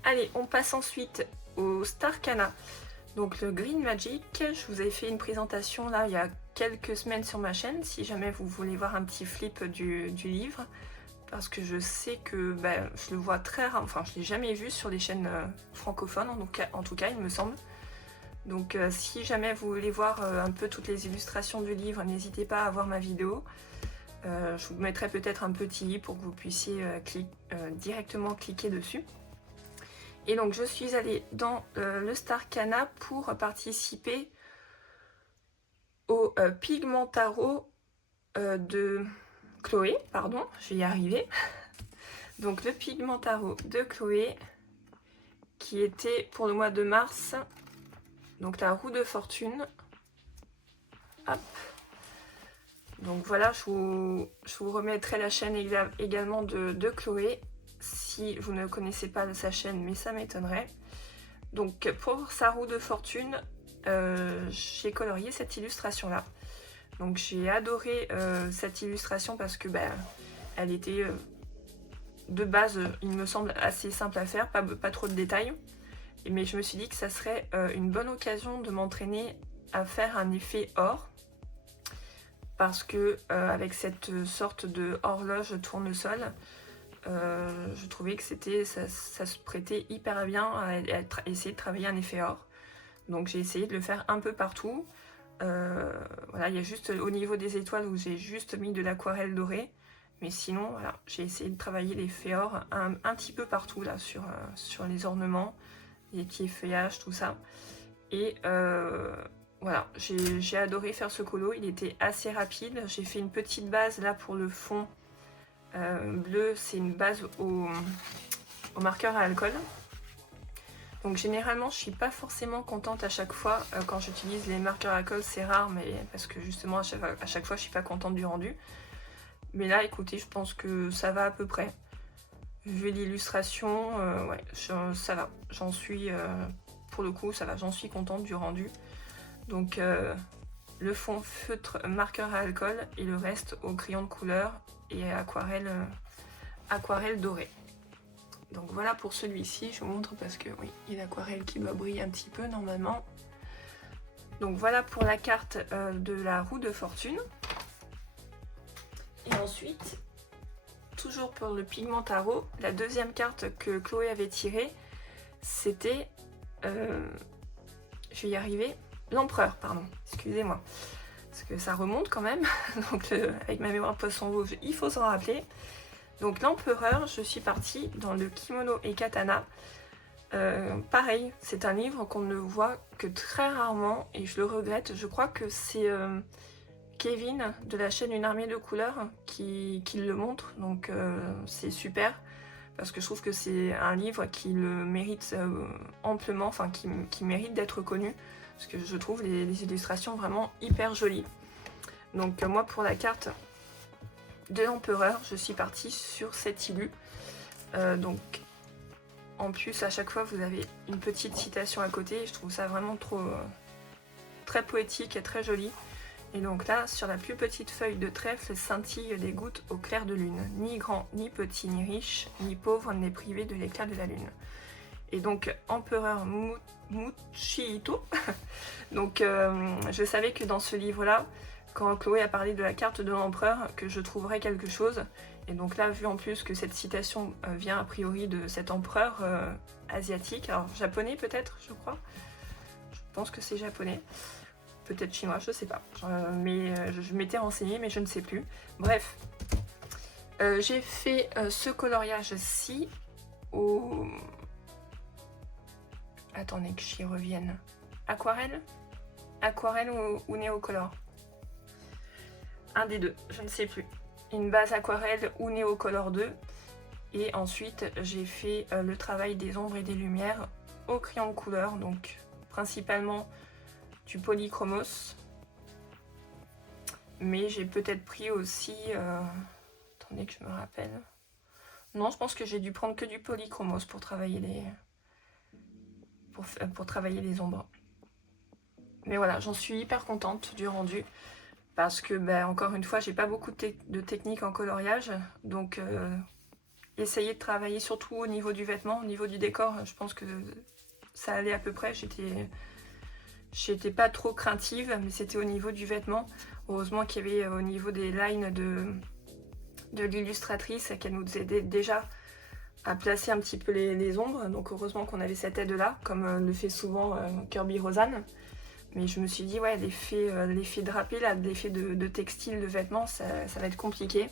Allez, on passe ensuite au Starcana, donc le Green Magic. Je vous avais fait une présentation là il y a quelques semaines sur ma chaîne, si jamais vous voulez voir un petit flip du livre, parce que je sais que je le vois très rare, enfin je ne l'ai jamais vu sur les chaînes francophones, en tout cas il me semble. Donc si jamais vous voulez voir un peu toutes les illustrations du livre, n'hésitez pas à voir ma vidéo. Je vous mettrai peut-être un petit i pour que vous puissiez directement cliquer dessus. Et donc je suis allée dans le Starcana pour participer au Pigmentaro de Chloé, pardon, je vais y arriver. Donc le Pigmentaro de Chloé qui était pour le mois de mars, donc la roue de fortune. Hop. Donc voilà, je vous remettrai la chaîne également de Chloé. Si vous ne connaissez pas sa chaîne, mais ça m'étonnerait. Donc pour sa roue de fortune, j'ai colorié cette illustration là. Donc j'ai adoré cette illustration parce que elle était de base, il me semble, assez simple à faire, pas trop de détails. Mais je me suis dit que ça serait une bonne occasion de m'entraîner à faire un effet or. Parce que avec cette sorte de horloge tournesol, je trouvais que ça se prêtait hyper bien à essayer de travailler un effet or. Donc j'ai essayé de le faire un peu partout. Voilà, il y a juste au niveau des étoiles où j'ai juste mis de l'aquarelle dorée. Mais sinon, voilà, j'ai essayé de travailler l'effet or un petit peu partout là, sur les ornements, les petits feuillages, tout ça. Et voilà, j'ai adoré faire ce colo, il était assez rapide. J'ai fait une petite base là pour le fond bleu, c'est une base au marqueur à alcool. Donc généralement je suis pas forcément contente à chaque fois quand j'utilise les marqueurs à alcool, c'est rare, mais parce que justement à chaque fois je suis pas contente du rendu. Mais là écoutez, je pense que ça va à peu près. Vu l'illustration, ouais, ça va, j'en suis pour le coup ça va, j'en suis contente du rendu. Donc le fond feutre marqueur à alcool et le reste au crayon de couleur et aquarelle dorée. Donc voilà pour celui-ci, je vous montre parce que oui, il y a l'aquarelle qui doit briller un petit peu normalement. Donc voilà pour la carte de la roue de fortune. Et ensuite, toujours pour le Pigmentaro, la deuxième carte que Chloé avait tirée, c'était, je vais y arriver, l'empereur, pardon, excusez-moi, parce que ça remonte quand même, donc avec ma mémoire de poisson rouge, il faut s'en rappeler. Donc l'empereur, je suis partie dans le Kimono et Katana. Pareil, c'est un livre qu'on ne voit que très rarement et je le regrette. Je crois que c'est Kevin de la chaîne Une Armée de Couleurs qui le montre, donc c'est super parce que je trouve que c'est un livre qui le mérite amplement, enfin qui mérite d'être connu parce que je trouve les illustrations vraiment hyper jolies. Donc moi pour la carte de l'empereur, je suis partie sur cette illu. Donc en plus à chaque fois vous avez une petite citation à côté, je trouve ça vraiment trop très poétique et très joli. Et donc là, sur la plus petite feuille de trèfle scintillent des gouttes au clair de lune. Ni grand, ni petit, ni riche, ni pauvre n'est privé de l'éclat de la lune. Et donc, Empereur Muchihito. Donc, je savais que dans ce livre-là, quand Chloé a parlé de la carte de l'empereur, que je trouverais quelque chose. Et donc là, vu en plus que cette citation vient a priori de cet empereur asiatique, alors japonais peut-être, je crois. Je pense que c'est japonais. Peut-être chinois, je sais pas. Je m'étais renseignée, mais je ne sais plus. Bref, j'ai fait ce coloriage-ci au... Attendez que j'y revienne. Aquarelle? Aquarelle ou néocolor? Un des deux, je ne sais plus. Une base aquarelle ou néocolor 2. Et ensuite, j'ai fait le travail des ombres et des lumières au crayon de couleur. Donc, principalement du polychromos. Mais j'ai peut-être pris aussi... Attendez que je me rappelle. Non, je pense que j'ai dû prendre que du polychromos pour travailler les... Pour travailler les ombres. Mais voilà, j'en suis hyper contente du rendu. Parce que, encore une fois, j'ai pas beaucoup de technique en coloriage. Donc, essayer de travailler surtout au niveau du vêtement, au niveau du décor. Je pense que ça allait à peu près. J'étais pas trop craintive, mais c'était au niveau du vêtement. Heureusement qu'il y avait au niveau des lines de l'illustratrice, qu'elle nous aidait déjà à placer un petit peu les ombres. Donc heureusement qu'on avait cette aide-là, comme le fait souvent Kirby Rosanne. Mais je me suis dit, ouais, l'effet drapé, là, l'effet de textile, de vêtements, ça va être compliqué.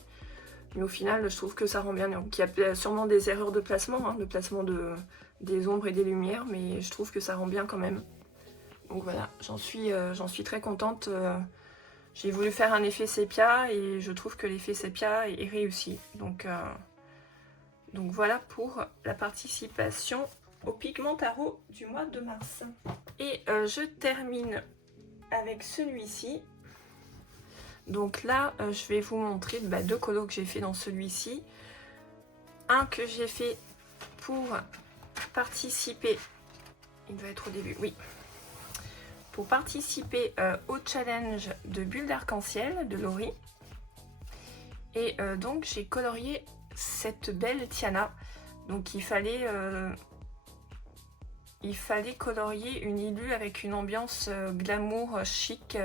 Mais au final, je trouve que ça rend bien. Donc, il y a sûrement des erreurs de placement, hein, des ombres et des lumières, mais je trouve que ça rend bien quand même. Donc voilà, j'en suis très contente. J'ai voulu faire un effet sépia et je trouve que l'effet sépia est réussi. Donc voilà pour la participation au Pigmentaro du mois de mars. Et je termine avec celui-ci. Donc là, je vais vous montrer deux colos que j'ai fait dans celui-ci. Un que j'ai fait pour participer, il doit être au début, oui. Pour participer au challenge de bulles d'arc-en-ciel de Laurie. Et donc j'ai colorié cette belle Tiana. Donc il fallait colorier une Ilu avec une ambiance glamour, chic.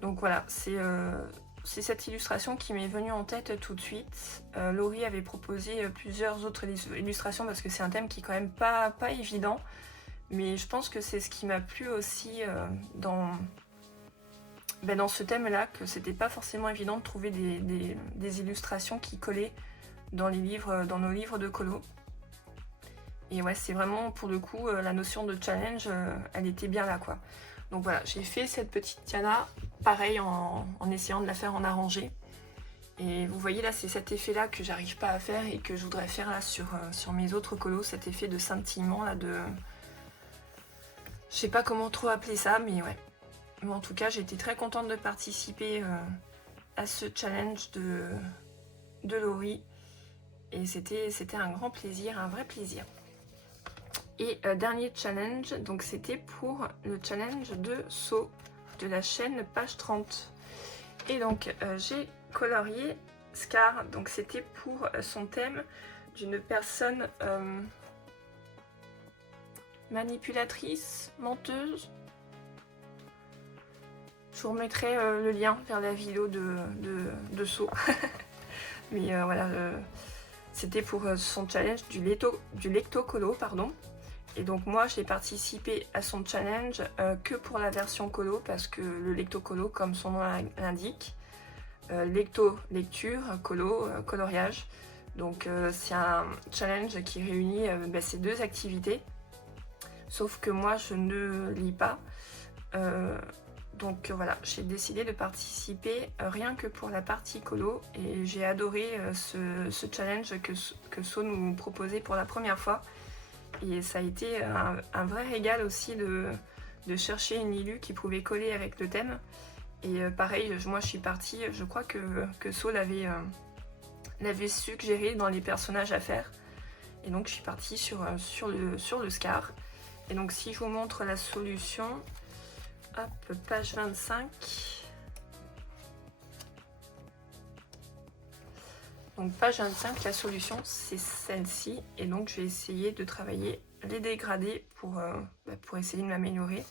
Donc voilà, c'est cette illustration qui m'est venue en tête tout de suite. Laurie avait proposé plusieurs autres illustrations parce que c'est un thème qui est quand même pas évident. Mais je pense que c'est ce qui m'a plu aussi dans ce thème-là, que c'était pas forcément évident de trouver des illustrations qui collaient dans nos livres de colo. Et ouais, c'est vraiment pour le coup la notion de challenge, elle était bien là quoi. Donc voilà, j'ai fait cette petite Tiana, pareil en essayant de la faire en arrangé. Et vous voyez là, c'est cet effet-là que j'arrive pas à faire et que je voudrais faire là sur mes autres colos, cet effet de scintillement là de... Je sais pas comment trop appeler ça, mais ouais. Mais en tout cas, j'ai été très contente de participer à ce challenge de Laurie. Et c'était un grand plaisir, un vrai plaisir. Et dernier challenge, donc c'était pour le challenge de saut de la chaîne page 30. Et donc j'ai colorié Scar, donc c'était pour son thème d'une personne manipulatrice, menteuse. Je vous remettrai le lien vers la vidéo de saut. Mais voilà, c'était pour son challenge du lecto-colo, pardon. Et donc moi j'ai participé à son challenge que pour la version colo parce que le lecto-colo, comme son nom l'indique, lecto, lecture, colo, coloriage. Donc c'est un challenge qui réunit ces deux activités. Sauf que moi je ne lis pas. Donc voilà, j'ai décidé de participer rien que pour la partie colo. Et j'ai adoré ce challenge que So nous proposait pour la première fois. Et ça a été un vrai régal aussi de chercher une Ilu qui pouvait coller avec le thème. Et pareil, moi je suis partie, je crois que So l'avait suggéré dans les personnages à faire. Et donc je suis partie sur le Scar. Et donc si je vous montre la solution, Hop, page 25. Donc page 25, la solution c'est celle-ci. Et donc je vais essayer de travailler les dégradés pour essayer de m'améliorer.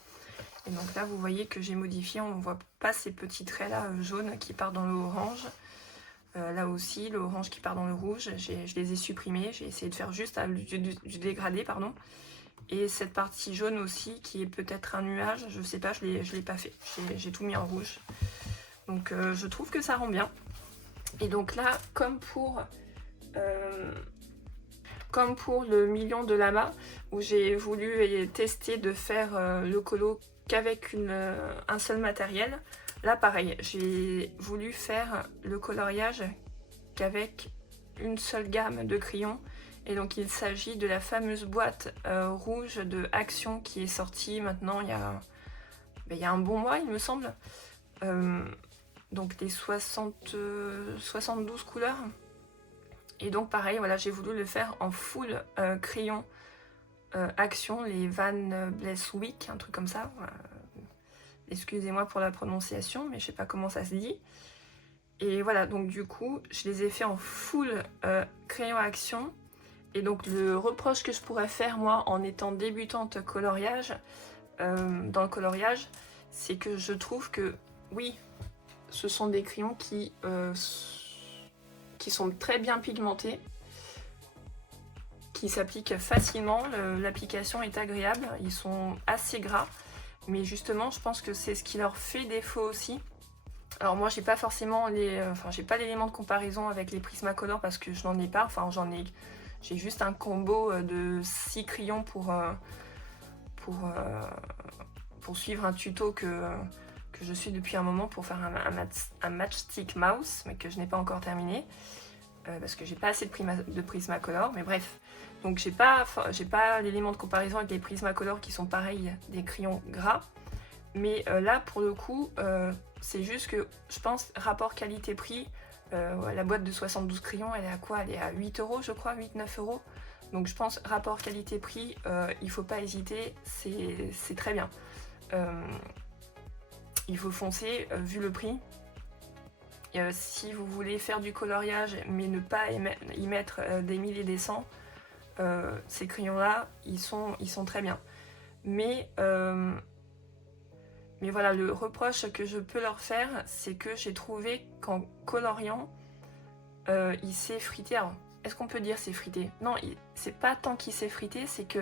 Et donc là vous voyez que j'ai modifié, on ne voit pas ces petits traits là jaunes qui partent dans le orange. Là aussi le orange qui part dans le rouge, je les ai supprimés. J'ai essayé de faire juste du dégradé, pardon. Et cette partie jaune aussi qui est peut-être un nuage, je sais pas, je l'ai pas fait. J'ai tout mis en rouge. Donc je trouve que ça rend bien. Et donc là, comme pour le million de lamas, où j'ai voulu tester de faire le colo qu'avec un seul matériel, là pareil, j'ai voulu faire le coloriage qu'avec une seule gamme de crayons. Et donc il s'agit de la fameuse boîte rouge de Action qui est sortie maintenant il y a un bon mois il me semble. Donc des 72 couleurs. Et donc pareil, voilà, j'ai voulu le faire en full crayon Action, les Van Bleeswijk, un truc comme ça. Excusez-moi pour la prononciation, mais je sais pas comment ça se dit. Et voilà, donc du coup, je les ai fait en full crayon Action. Et donc le reproche que je pourrais faire, moi, en étant débutante coloriage, dans le coloriage, c'est que je trouve que, oui, ce sont des crayons qui sont très bien pigmentés, qui s'appliquent facilement, l'application est agréable, ils sont assez gras, mais justement je pense que c'est ce qui leur fait défaut aussi. Alors moi j'ai pas forcément j'ai pas l'élément de comparaison avec les Prismacolor parce que je n'en ai pas, j'ai juste un combo de 6 crayons pour suivre un tuto que je suis depuis un moment pour faire un matchstick mouse, mais que je n'ai pas encore terminé parce que j'ai pas assez de Prismacolor, mais bref. Donc j'ai pas l'élément de comparaison avec les Prismacolor qui sont pareils, des crayons gras, mais là pour le coup c'est juste que je pense rapport qualité-prix, la boîte de 72 crayons elle est à quoi? Elle est à 8 € je crois, 8-9 €. Donc je pense rapport qualité-prix, il faut pas hésiter, c'est très bien. Il faut foncer vu le prix. Si vous voulez faire du coloriage mais ne pas y mettre des 1000 et des 100, ces crayons là ils sont très bien. Mais voilà, le reproche que je peux leur faire, c'est que j'ai trouvé qu'en coloriant il s'est frité. Alors est-ce qu'on peut dire c'est frité? Non, c'est pas tant qu'il s'est frité, c'est que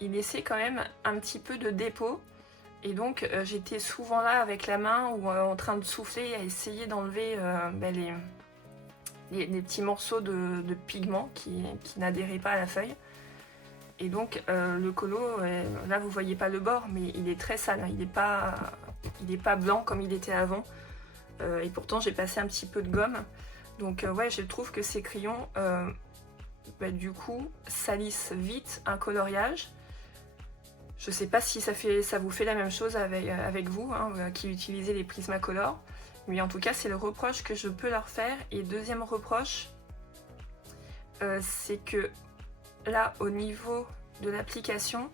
il laissait quand même un petit peu de dépôt. Et donc j'étais souvent là avec la main ou en train de souffler à essayer d'enlever les petits morceaux de pigment qui n'adhéraient pas à la feuille. Et donc le colo, là vous voyez pas le bord, mais il est très sale, il est pas blanc comme il était avant. Et pourtant j'ai passé un petit peu de gomme. Donc ouais, je trouve que ces crayons du coup salissent vite un coloriage. Je sais pas si ça vous fait la même chose avec vous, hein, qui utilisez les Prismacolor. Mais en tout cas, c'est le reproche que je peux leur faire. Et deuxième reproche, c'est que là, au niveau de l'application,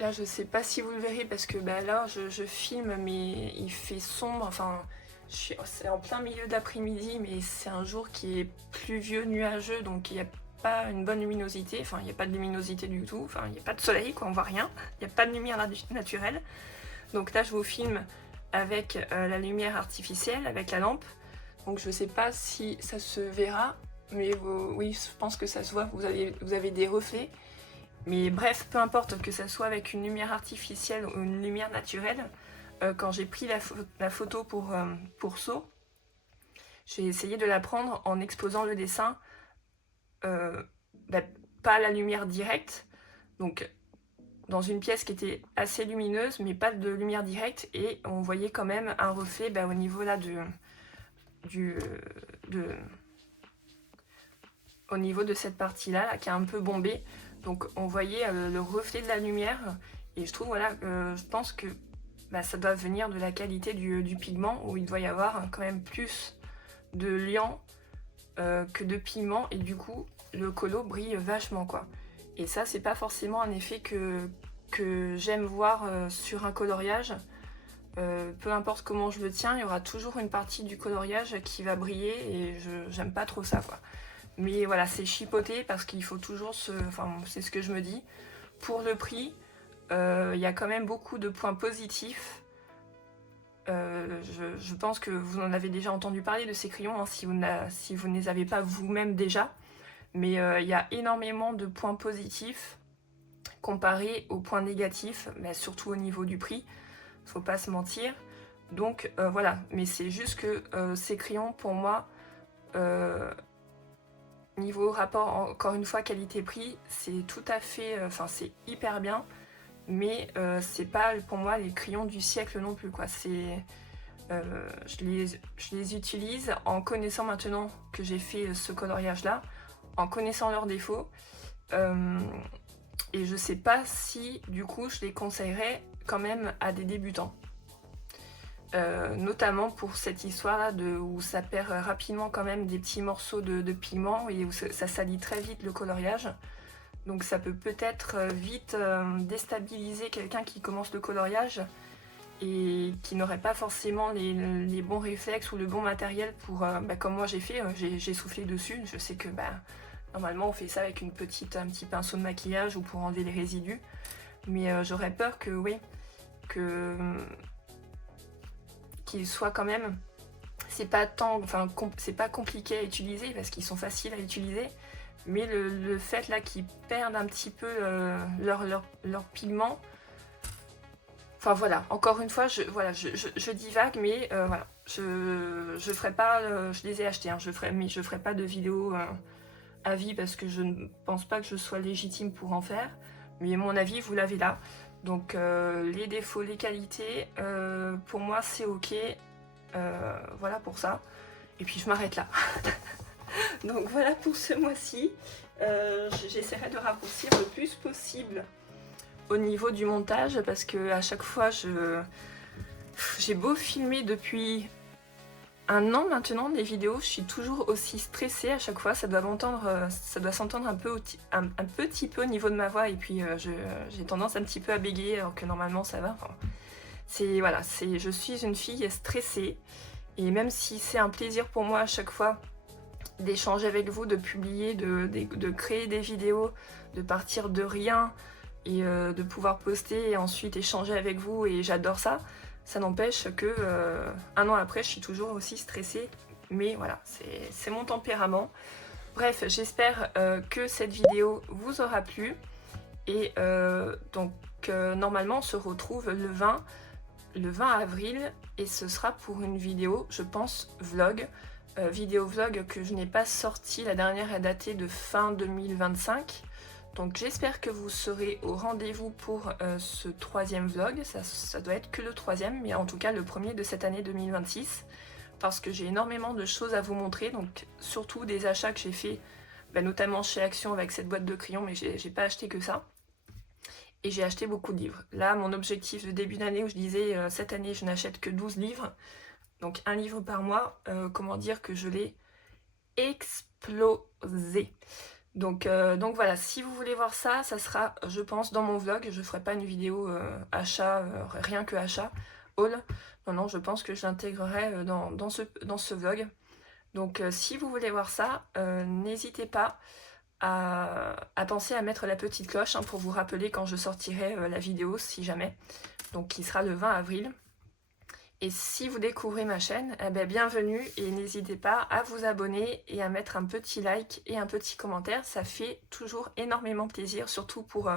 là, je sais pas si vous le verrez parce que là, je filme, mais il fait sombre. Enfin, c'est en plein milieu d'après-midi, mais c'est un jour qui est pluvieux, nuageux, donc il y a pas une bonne luminosité, enfin il n'y a pas de luminosité du tout, enfin il n'y a pas de soleil quoi, on voit rien, il n'y a pas de lumière naturelle. Donc là je vous filme avec la lumière artificielle, avec la lampe, donc je sais pas si ça se verra, mais oui je pense que ça se voit, vous avez des reflets, mais bref, peu importe que ça soit avec une lumière artificielle ou une lumière naturelle, quand j'ai pris la photo pour So, j'ai essayé de la prendre en exposant le dessin pas à la lumière directe, donc dans une pièce qui était assez lumineuse mais pas de lumière directe, et on voyait quand même un reflet au niveau là au niveau de cette partie là, qui est un peu bombée, donc on voyait le reflet de la lumière, et je trouve voilà, je pense que ça doit venir de la qualité du pigment, où il doit y avoir quand même plus de liant que de pigment, et du coup le colo brille vachement quoi. Et ça c'est pas forcément un effet que j'aime voir sur un coloriage. peu importe comment je le tiens, il y aura toujours une partie du coloriage qui va briller et j'aime pas trop ça, quoi. Mais voilà, c'est chipoté parce qu'il faut toujours se... Enfin, c'est ce que je me dis. Pour le prix, il y a quand même beaucoup de points positifs. Je pense que vous en avez déjà entendu parler de ces crayons, hein, si vous ne les avez pas vous-même déjà. Mais il y a énormément de points positifs comparé aux points négatifs, mais surtout au niveau du prix, faut pas se mentir. Donc voilà, mais c'est juste que ces crayons pour moi, niveau rapport encore une fois qualité-prix, c'est tout à fait, enfin c'est hyper bien, mais c'est pas pour moi les crayons du siècle non plus, quoi. C'est je les utilise en connaissant maintenant que j'ai fait ce coloriage là, en connaissant leurs défauts. Et je sais pas si du coup je les conseillerais quand même à des débutants. Notamment pour cette histoire là où ça perd rapidement quand même des petits morceaux de pigment et où ça salit très vite le coloriage. Donc ça peut peut-être vite déstabiliser quelqu'un qui commence le coloriage et qui n'aurait pas forcément les bons réflexes ou le bon matériel pour, comme moi j'ai fait, j'ai soufflé dessus. Je sais que normalement on fait ça avec un petit pinceau de maquillage ou pour enlever les résidus. Mais j'aurais peur que, oui, qu'ils soient quand même... C'est pas compliqué à utiliser parce qu'ils sont faciles à utiliser. Mais le fait là qu'ils perdent un petit peu leur pigment... Enfin voilà, encore une fois, je divague, mais voilà, je ferai pas, je les ai achetés, hein, mais je ferai pas de vidéo avis parce que je ne pense pas que je sois légitime pour en faire, mais mon avis vous l'avez là. Donc les défauts, les qualités, pour moi c'est ok, voilà pour ça. Et puis je m'arrête là. Donc voilà pour ce mois-ci. J'essaierai de raccourcir le plus possible au niveau du montage parce que à chaque fois j'ai beau filmer depuis un an maintenant des vidéos, je suis toujours aussi stressée à chaque fois. Ça doit s'entendre un petit peu au niveau de ma voix et puis j'ai tendance un petit peu à bégayer alors que normalement ça va. Enfin, je suis une fille stressée et même si c'est un plaisir pour moi à chaque fois d'échanger avec vous, de publier, de créer des vidéos, de partir de rien et de pouvoir poster et ensuite échanger avec vous, et j'adore ça. Ça n'empêche que un an après, je suis toujours aussi stressée. Mais voilà, c'est mon tempérament. Bref, j'espère que cette vidéo vous aura plu. Et donc, normalement, on se retrouve le 20 avril. Et ce sera pour une vidéo, je pense, vlog. Vidéo vlog que je n'ai pas sortie. La dernière est datée de fin 2025. Donc j'espère que vous serez au rendez-vous pour ce troisième vlog. Ça doit être que le troisième, mais en tout cas le premier de cette année 2026. Parce que j'ai énormément de choses à vous montrer, donc surtout des achats que j'ai fait, notamment chez Action avec cette boîte de crayons, mais j'ai pas acheté que ça. Et j'ai acheté beaucoup de livres. Là, mon objectif de début d'année où je disais cette année je n'achète que 12 livres, donc un livre par mois, comment dire que je l'ai explosé. Donc voilà, si vous voulez voir ça, ça sera, je pense, dans mon vlog. Je ferai pas une vidéo achat, rien que achat, haul. Non, je pense que je l'intégrerai dans ce vlog. Donc si vous voulez voir ça, n'hésitez pas à penser à mettre la petite cloche pour vous rappeler quand je sortirai la vidéo, si jamais. Donc qui sera le 20 avril. Et si vous découvrez ma chaîne, bienvenue et n'hésitez pas à vous abonner et à mettre un petit like et un petit commentaire. Ça fait toujours énormément plaisir, surtout pour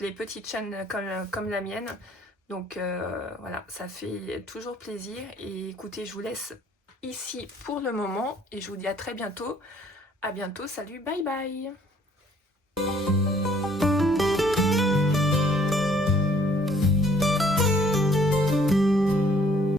les petites chaînes comme la mienne. Donc voilà, ça fait toujours plaisir. Et écoutez, je vous laisse ici pour le moment et je vous dis à très bientôt. À bientôt, salut, bye bye.